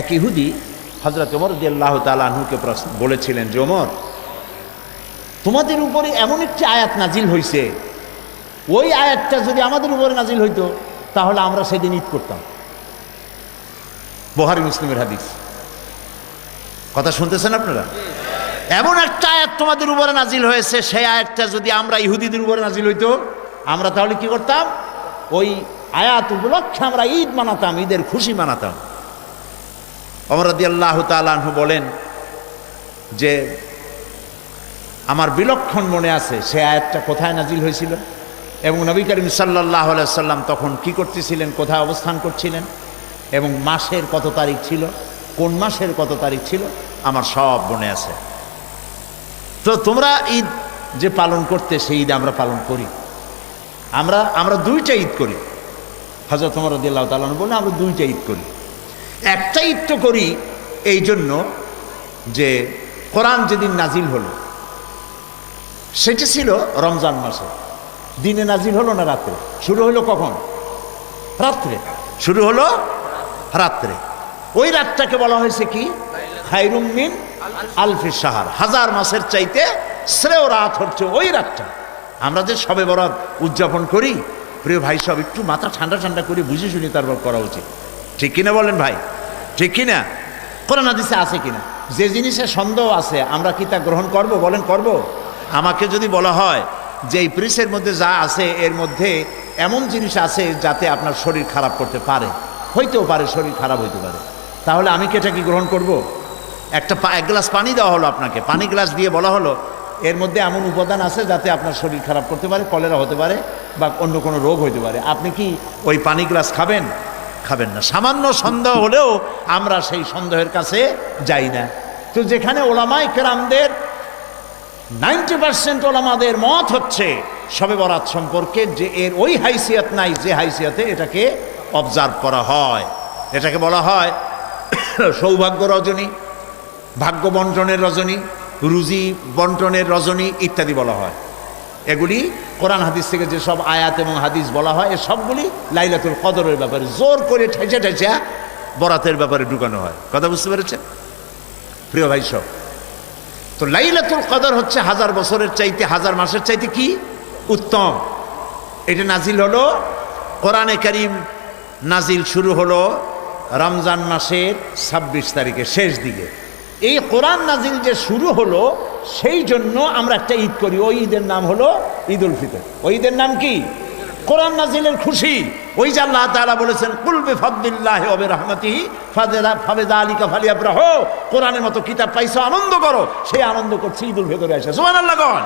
এক ইহুদি হজরত ওমর আল্লাহ তালুকে প্রশ্ন বলেছিলেন যে, ওমর, তোমাদের উপরে এমন একটি আয়াত নাজিল হয়েছে ওই আয়াতটা যদি আমাদের উপরে নাজিল হইতো, তাহলে আমরা সেদিন ঈদ করতাম। বহারি মুসলিমের হাদিস। কথা শুনতেছেন আপনারা? এমন একটা আয়াত তোমাদের উপরে নাজিল হয়েছে, সেই আয়াতটা যদি আমরা ইহুদিদের উপরে নাজিল হইতো, আমরা তাহলে কি করতাম? ওই আয়াত উপলক্ষে আমরা ঈদ মানাতাম, ঈদের খুশি মানাতাম। অমরাদি আল্লাহ তালাহু বলেন যে, আমার বিলক্ষণ মনে আছে, সে আয়াতটা কোথায় নাজিল হয়েছিল? এবং নবী করিম সাল্লাহ সাল্লাম তখন কি করতেছিলেন, কোথায় অবস্থান করছিলেন, এবং মাসের কত তারিখ ছিল, কোন মাসের কত তারিখ ছিল, আমার সব মনে আছে। তো তোমরা ঈদ যে পালন করতে, সেই ঈদ আমরা পালন করি। আমরা আমরা দুইটা ঈদ করি। হজরত তোমার দিল্লাহ তালন বলে আমরা দুইটা ঈদ করি। একটা ঈদ তো করি এই জন্য যে কোরআন যেদিন নাজিল হলো, সেটি ছিল রমজান মাসে। দিনে নাজিল হলো না রাত্রে? শুরু হলো কখন? রাত্রে। শুরু হলো রাত্রে। ওই রাতটাকে বলা হয়েছে কি? খাইরুমিন আলফি সাহার হাজার মাসের চাইতে শ্রেয় রাত হচ্ছে ওই রাতটা। আমরা যে সবে বরাত উদযাপন করি, প্রিয় ভাই সব একটু মাথা ঠান্ডা ঠান্ডা করে বুঝে শুনি তারপর করা উচিত। ঠিক কিনা বলেন ভাই? ঠিক কিনা? কোরআন হাদিসে আছে কিনা? যে জিনিসে সন্দেহ আছে, আমরা কি তা গ্রহণ করব? বলেন, করব? আমাকে যদি বলা হয় যে এই প্রিসের মধ্যে যা আছে, এর মধ্যে এমন জিনিস আছে যাতে আপনার শরীর খারাপ করতে পারে। হইতেও পারে, শরীর খারাপ হইতে পারে। তাহলে আমি কি এটা কি গ্রহণ করব? একটা এক গ্লাস পানি দেওয়া হলো আপনাকে। পানি গ্লাস দিয়ে বলা হলো, এর মধ্যে এমন উপাদান আছে যাতে আপনার শরীর খারাপ করতে পারে, কলেরা হতে পারে বা অন্য কোনো রোগ হতে পারে। আপনি কি ওই পানি গ্লাস খাবেন? খাবেন না। সামান্য সন্দেহ হলেও আমরা সেই সন্দেহের কাছে যাই না। তো যেখানে ওলামাই কেরামদের নাইনটি পার্সেন্ট ওলামাদের মত হচ্ছে সবে বরাত সম্পর্কে যে এর ওই হাইসিয়াত নাই, যে হাইসিয়াতে এটাকে অবজার্ভ করা হয়। এটাকে বলা হয় সৌভাগ্য রজনী, ভাগ্য বন্টনের রজনী, রুজি বন্টনের রজনী ইত্যাদি বলা হয়। এগুলি কোরআন হাদিস থেকে যেসব আয়াত এবং হাদিস বলা হয় সবগুলি লাইলাতুল কদরের ব্যাপারে, জোর করে ঠেঁচে ঠেঁচে বরাতের ব্যাপারে ঢুকানো হয়। কথা বুঝতে পেরেছেন? প্রিয় ভাই সব, তো লাইলাতুল কদর হচ্ছে হাজার বছরের চাইতে, হাজার মাসের চাইতে কি? উত্তম। এটা নাজিল হলো, কোরআনে করিম নাজিল শুরু হলো রমজান মাসের ছাব্বিশ তারিখে শেষ দিকে। এই কোরআন নাজিল যে শুরু হলো সেই জন্য আমরা একটা ঈদ করি। ওই ঈদের নাম হলো ঈদ উল ফিতর। ওই ঈদের নাম কি? কোরআন নাজিলের খুশি। ওই যে আল্লাহ তালা বলেছেন কুলবে ফাদবিল্লাহ ওবে রহমতিহি ফাবেদা আলিকা ফালি আব্রাহ কোরআনের মতো কিতাব পাইছো, আনন্দ করো। সেই আনন্দ করছে উল ফিতরে আসে সুমান গণ